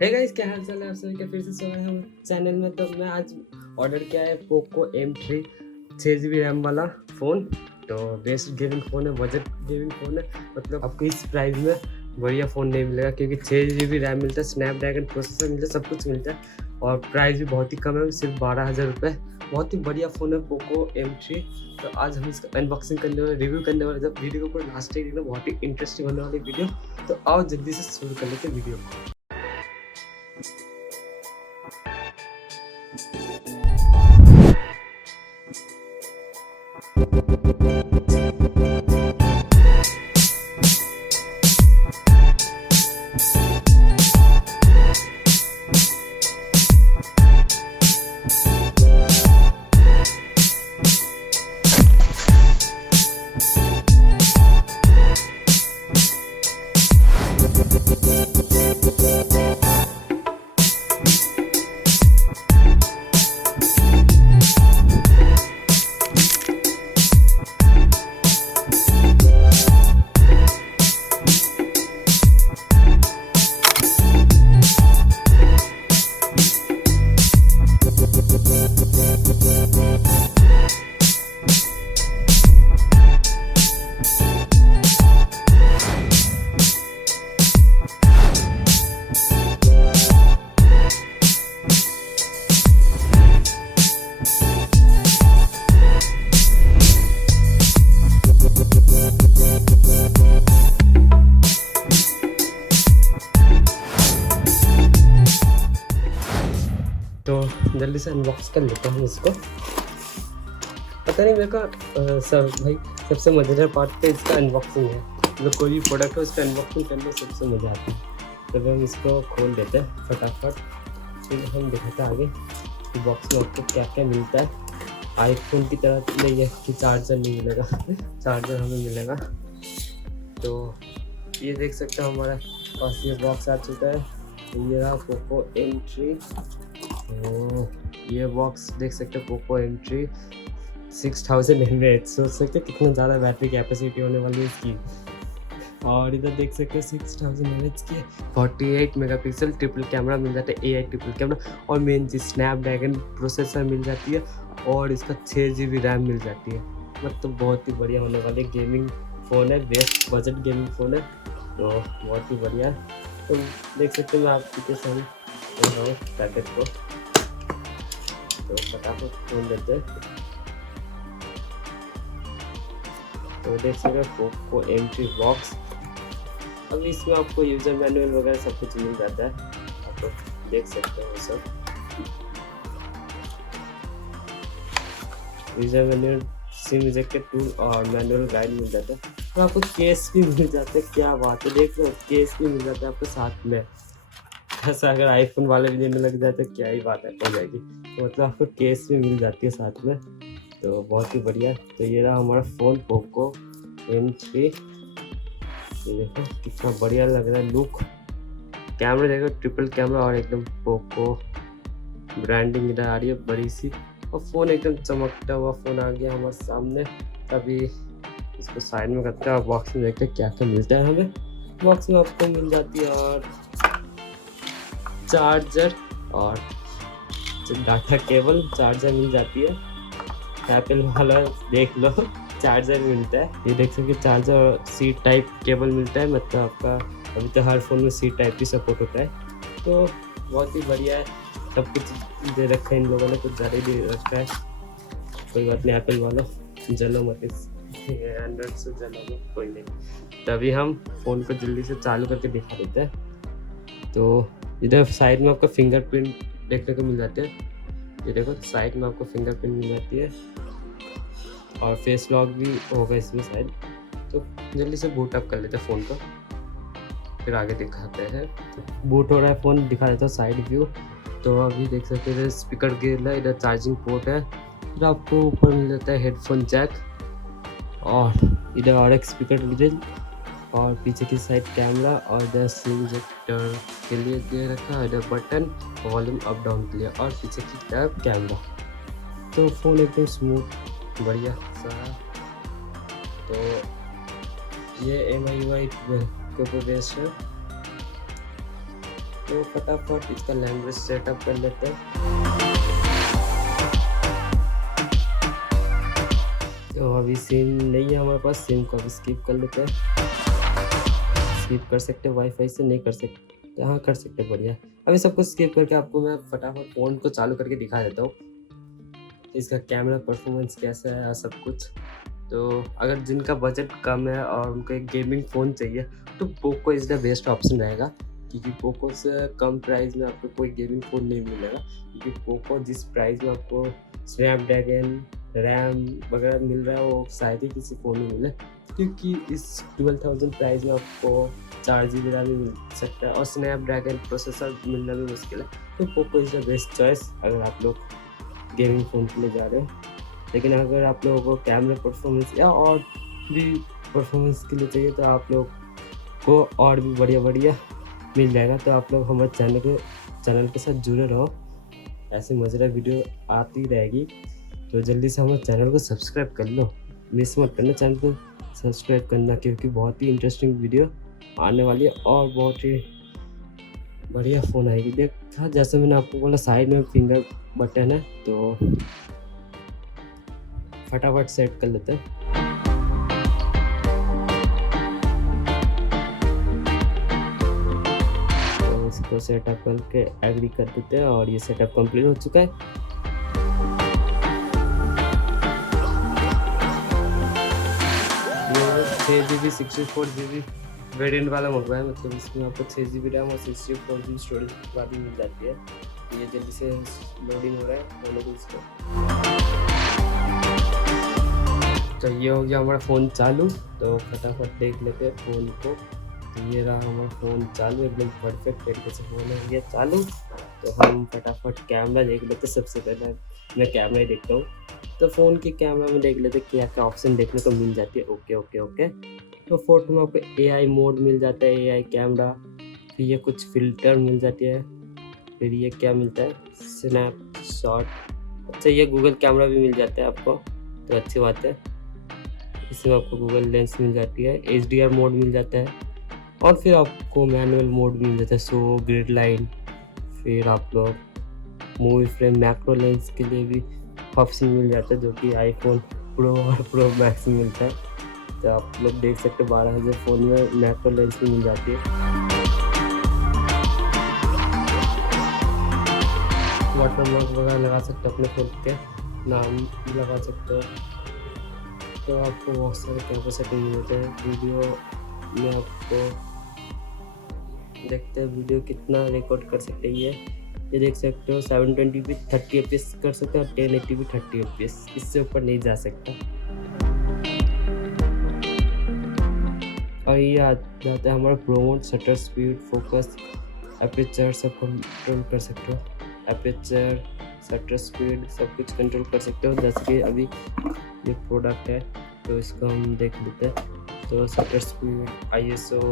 है गाइस, क्या हाल चाल है आप सभी का। फिर से स्वागत है हम चैनल में। तो मैं आज ऑर्डर किया है पोको M3 6GB रैम वाला फ़ोन। तो बेस्ट गेमिंग फ़ोन है, बजट गेमिंग फ़ोन है। मतलब आपको इस प्राइस में बढ़िया फ़ोन नहीं मिलेगा, क्योंकि 6GB रैम मिलता है, स्नैपड्रैगन प्रोसेसर मिलता है, सब कुछ मिलता है और प्राइस भी बहुत ही कम है, सिर्फ 12,000 रुपये। बहुत ही बढ़िया फ़ोन है पोको M3। तो आज हम इसका अनबॉक्सिंग करने वाले, रिव्यू करने वाले। जब वीडियो को पूरा लास्ट तक देखना, बहुत ही इंटरेस्टिंग होने वाली वीडियो। तो आओ जल्दी से शुरू कर लेते वीडियो को। तो जल्दी से अनबॉक्स कर लेते हैं हम इसको। पता नहीं मेरे को सब भाई सबसे मज़ेदार पार्ट तो इसका अनबॉक्सिंग है। मतलब कोई भी प्रोडक्ट हो उसका अनबॉक्सिंग करने में सबसे मज़ा आती है। तो हम इसको खोल देते हैं फटाफट, फिर हम दिखाते हैं आगे कि बॉक्स में आपको क्या क्या मिलता है। आईफोन की तरह नहीं है कि चार्जर नहीं मिलेगा चार्जर हमें मिलेगा। तो ये देख सकते हो हमारे पास ये बॉक्स आ चुका है। ये रहा पोको M3। तो ये बॉक्स देख सकते हो, पोको M3 6000 mAh। सोच सकते हो कितना ज़्यादा बैटरी कैपेसिटी होने वाली है इसकी। और इधर देख सकते हो 6000 mAh की 48 मेगापिक्सल ट्रिपल कैमरा मिल जाता है, AI ट्रिपल कैमरा। और मेन चीज़ स्नैपड्रैगन प्रोसेसर मिल जाती है और इसका 6GB रैम मिल जाती है। मतलब बहुत ही बढ़िया होने वाली गेमिंग फ़ोन है, बेस्ट बजट गेमिंग फ़ोन है। तो बहुत ही बढ़िया। तो देख सकते हो मैं आपके सामने पैकेट को तो फटाफट खोल देते हैं। तो देख सकते हो पोको M3 बॉक्स। अब इसमें आपको यूज़र मैनुअल वगैरह सब कुछ मिल जाता है, आप लोग देख सकते हो सब। User manual, SIM ejected tool और मैनुअल गाइड मिल जाता है। तो आपको केस भी मिल जाता है, क्या बात है, देख लो केस भी मिल जाता है आपको साथ में। ऐसा अगर आईफोन वाले भी देने लग जाए तो क्या ही बात है, हो जाएगी। तो मतलब आपको केस भी मिल जाती है साथ में। तो बहुत ही बढ़िया। तो ये रहा हमारा फ़ोन पोको M3। ये देखो कितना बढ़िया लग रहा है लुक। कैमरा देखो, ट्रिपल कैमरा और एकदम पोको ब्रांडिंग इधर आ रही है बड़ी सी। और फ़ोन एकदम चमकता हुआ फ़ोन आ गया हमारे सामने। अभी इसको साइड में करते हैं और बॉक्स में देखते हैं क्या क्या मिलता है हमें। बॉक्स में आपको मिल जाती है और चार्जर और डाटा केबल, चार्जर मिल जाती है। एप्पल वाला देख लो चार्जर मिलता है। ये देख सकते चार्जर और सी टाइप केबल मिलता है। मतलब आपका अभी तो हर फ़ोन में सी टाइप भी सपोर्ट होता है। तो बहुत ही बढ़िया है, सब कुछ दे रखा है इन लोगों ने, कुछ ज़्यादा ही दे रखा है। कोई बात नहीं, एप्पल वाला जलो मत, इस एंड्रॉइड से जलो मत, कोई नहीं। तभी हम फ़ोन को जल्दी से चालू करके दिखा देते हैं। तो इधर साइड में आपको फिंगरप्रिंट देखने को मिल जाते हैं। ये देखो साइड में आपको फिंगरप्रिंट मिल जाती है और फेस लॉक भी होगा इसमें शायद। तो जल्दी से बूट अप कर लेते हैं फ़ोन को, फिर आगे दिखाते हैं। बूट हो रहा है फ़ोन, दिखा देता हूँ साइड व्यू। तो अभी देख सकते हैं इधर स्पीकर गिर रहा है, इधर चार्जिंग पोर्ट है। फिर आपको ऊपर मिल जाता है हेडफोन जैक और इधर और एक स्पीकर गिर, और पीछे की साइड कैमरा और इधर सिम इजेक्टर के लिए दे रखा है, इधर बटन वॉल्यूम अप डाउन के लिए, और पीछे की तरफ कैमरा। तो फ़ोन एकदम स्मूथ बढ़िया सा है। तो ये MIUI के ऊपर बेस्ड है। तो फटाफट इसका लैंग्वेज सेटअप कर लेते हैं। तो अभी सिम नहीं है हमारे पास, सिम को अभी स्किप कर लेते हैं। स्किप कर सकते हैं वाईफाई से, नहीं कर सकते, हाँ कर सकते हैं, बढ़िया। अभी सब कुछ स्किप करके आपको मैं फटाफट फ़ोन को चालू करके दिखा देता हूँ इसका कैमरा परफॉर्मेंस कैसा है और सब कुछ। तो अगर जिनका बजट कम है और उनको एक गेमिंग फ़ोन चाहिए तो Poco is the best option रहेगा, क्योंकि पोको से कम प्राइस में आपको कोई गेमिंग फ़ोन नहीं मिलेगा। क्योंकि पोको जिस प्राइस में आपको स्नैपड्रैगन रैम वगैरह मिल रहा है वो शायद ही किसी फ़ोन में मिले, क्योंकि इस 12,000 प्राइस में आपको 4 GB रैम भी मिल सकता है और स्नैपड्रैगन प्रोसेसर मिलना भी मुश्किल है। तो Poco is the best choice अगर आप लोग गेमिंग फ़ोन के लिए जा रहे हो। लेकिन अगर आप लोगों को कैमरा परफॉर्मेंस या और भी परफॉर्मेंस के लिए चाहिए तो आप लोग को और भी बढ़िया मिल जाएगा। तो आप लोग हमारे चैनल के साथ जुड़े रहो, ऐसे मज़ेदार वीडियो आती रहेगी। तो जल्दी से हमारे चैनल को सब्सक्राइब कर लो, मिस मत करना चैनल को सब्सक्राइब करना, क्योंकि बहुत ही इंटरेस्टिंग वीडियो आने वाली है और बहुत ही बढ़िया फ़ोन आएगी। देखा जैसे मैंने आपको बोला साइड में फिंगर बटन है, तो फटाफट सेट कर लेते हैं। तो इसको सेटअप करके एग्री कर देते हैं और ये सेटअप कंप्लीट हो चुका है। 6 GB 64 GB वेरिएंट वाला मंगवाया, मतलब इसमें आपको 6 GB रैम और 64 GB स्टोरेज वाली मिल जाती है। ये जल्दी से लोडिंग हो रहा है होने को इसको। तो ये हो गया हमारा फ़ोन चालू। तो फटाफट देख लेते हैं फ़ोन को। तो ये रहा हमारा फ़ोन चालू, एकदम परफेक्ट तरीके से फ़ोन हो गया चालू। तो हम फटाफट कैमरा देख लेते हैं। सबसे पहले मैं कैमरा ही देखता हूँ। तो फ़ोन के कैमरा में देख लेते क्या क्या ऑप्शन देखने को मिल जाती है। ओके। तो फ़ोटो में आपको AI मोड मिल जाता है, AI कैमरा। फिर ये कुछ फ़िल्टर मिल जाती है। फिर ये क्या मिलता है, स्नैपशॉट। अच्छा ये गूगल कैमरा भी मिल जाता है आपको, तो अच्छी बात है। इसमें आपको गूगल लेंस मिल जाती है, HDR मोड मिल जाता है और फिर आपको मैनुअल मोड भी मिल जाता है, सो ग्रिड लाइन। फिर आप लोग मूवी फ्रेम मैक्रो लेंस के लिए भी ऑप्शन मिल जाता है, जो कि आईफोन प्रो और प्रो मैक्स में मिलता है। तो आप लोग देख सकते हैं 12,000 फ़ोन में मैक्रो लेंस भी मिल जाती है। वाटरमार्क वगैरह लगा सकते हो, अपने फ़ोन के नाम भी लगा सकते हो। तो आपको बहुत सारे कैमरा सेटिंग मिलते हैं। वीडियो में आपको देखते हैं वीडियो कितना रिकॉर्ड कर सकते हैं। ये देख सकते हो 720p 30 fps कर सकते हो और 1080p 30 fps, इससे ऊपर नहीं जा सकता। और ये आ जाता है हमारा promote, shutter speed, focus, aperture सब कंट्रोल कर सकते हो। एपर्चर, शटर स्पीड सब कुछ कंट्रोल कर सकते हो। जैसे कि अभी ये प्रोडक्ट है तो इसको हम देख लेते हैं। तो शटर स्पीड, ISO,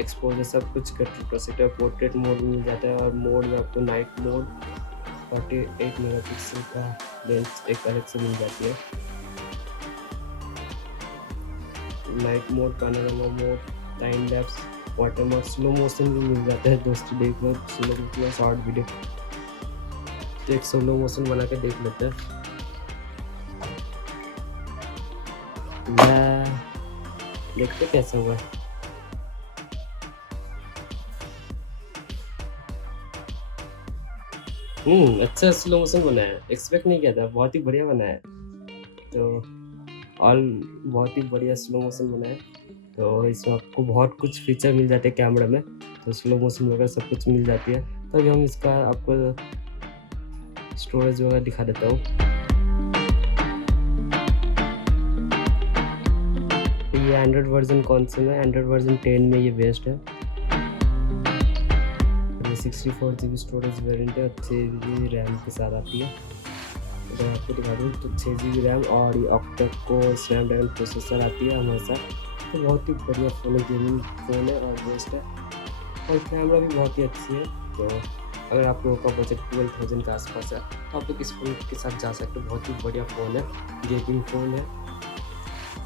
एक्सपोजर सब कुछ कंट्रोल कर सकते हो। पोर्ट्रेट मोड मिल जाता है और मोड में आपको नाइट मोड 48 मेगापिक्सल का लेंस एक अलग से मिल जाती है। Night mode, panorama mode, time lapse, watermark, slow motion भी मिल जाता है। दोस्तों देख लो स्लो मोशन शॉर्ट वीडियो, तो एक स्लो मोशन बना के देख लेते हैं। देखते कैसा हुआ। अच्छा स्लो मोशन बना है, एक्सपेक्ट नहीं किया था, बहुत ही बढ़िया बना है। तो ऑल बहुत ही बढ़िया स्लो मोशन बना है। तो इसमें आपको बहुत कुछ फीचर मिल जाते हैं कैमरा में, तो स्लो मोशन वगैरह सब कुछ मिल जाती है। तो अभी हम इसका आपको स्टोरेज वगैरह दिखा देता हूँ। ये एंड्रॉयड वर्जन कौन से में, एंड्रॉयड वर्जन 10 में ये बेस्ट है। 64 GB स्टोरेज वेरिएंट है, 6 GB रैम के साथ आती है। तो मैं आपको दिखा दूँ तो 6 GB रैम और ये ऑक्टेक को स्नैपड्रैगन प्रोसेसर आती है हमारे साथ। तो बहुत ही बढ़िया फ़ोन है, गेमिंग फ़ोन है और बेस्ट है और कैमरा भी बहुत ही अच्छी है। तो अगर आप लोगों का बजट 12,000 के आसपास है तो आप लोग इस फ़ोन के साथ जा सकते हो। बहुत ही बढ़िया फ़ोन है, गेमिंग फ़ोन है।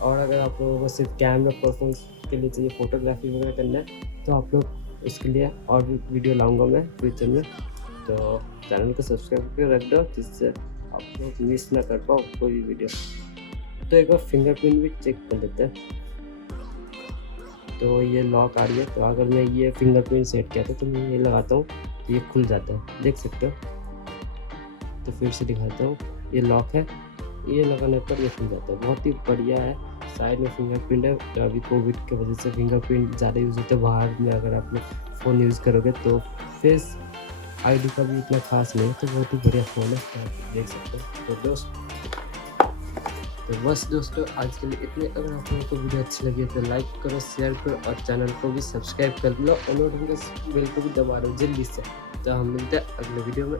और अगर आप लोगों को सिर्फ कैमरा परफॉर्मेंस के लिए चाहिए, फ़ोटोग्राफी वगैरह करना है, तो आप लोग इसके लिए और भी वीडियो लाऊंगा मैं फ्यूचर में, तो चैनल को सब्सक्राइब करके रख दो जिससे आप लोग मिस ना कर पाओ कोई भी वीडियो। तो एक बार फिंगरप्रिंट भी चेक कर लेते हैं। तो ये लॉक आ रही है, तो अगर मैं ये फिंगरप्रिंट सेट किया था तो मैं ये लगाता हूँ तो ये खुल जाता है, देख सकते हो। तो फिर से दिखाता हूँ, ये लॉक है, ये लगाने पर ये खुल जाता है, बहुत ही बढ़िया है। साइड में फिंगरप्रिंट है, तो अभी कोविड की वजह से फिंगरप्रिंट ज़्यादा यूज़ होता है बाहर में, अगर आप फ़ोन यूज़ करोगे तो फेस आईडी का भी इतना खास नहीं है, तो बहुत ही बढ़िया फ़ोन है, तो आप देख सकते हो। तो बस दोस्तों आज के लिए इतने। अगर आप लोगों को वीडियो अच्छी लगी तो लाइक करो, शेयर करो और चैनल को भी सब्सक्राइब कर लो और नोटिफिकेशन बेल को भी दबा दो जल्दी से। तो हम मिलते हैं अगले वीडियो में।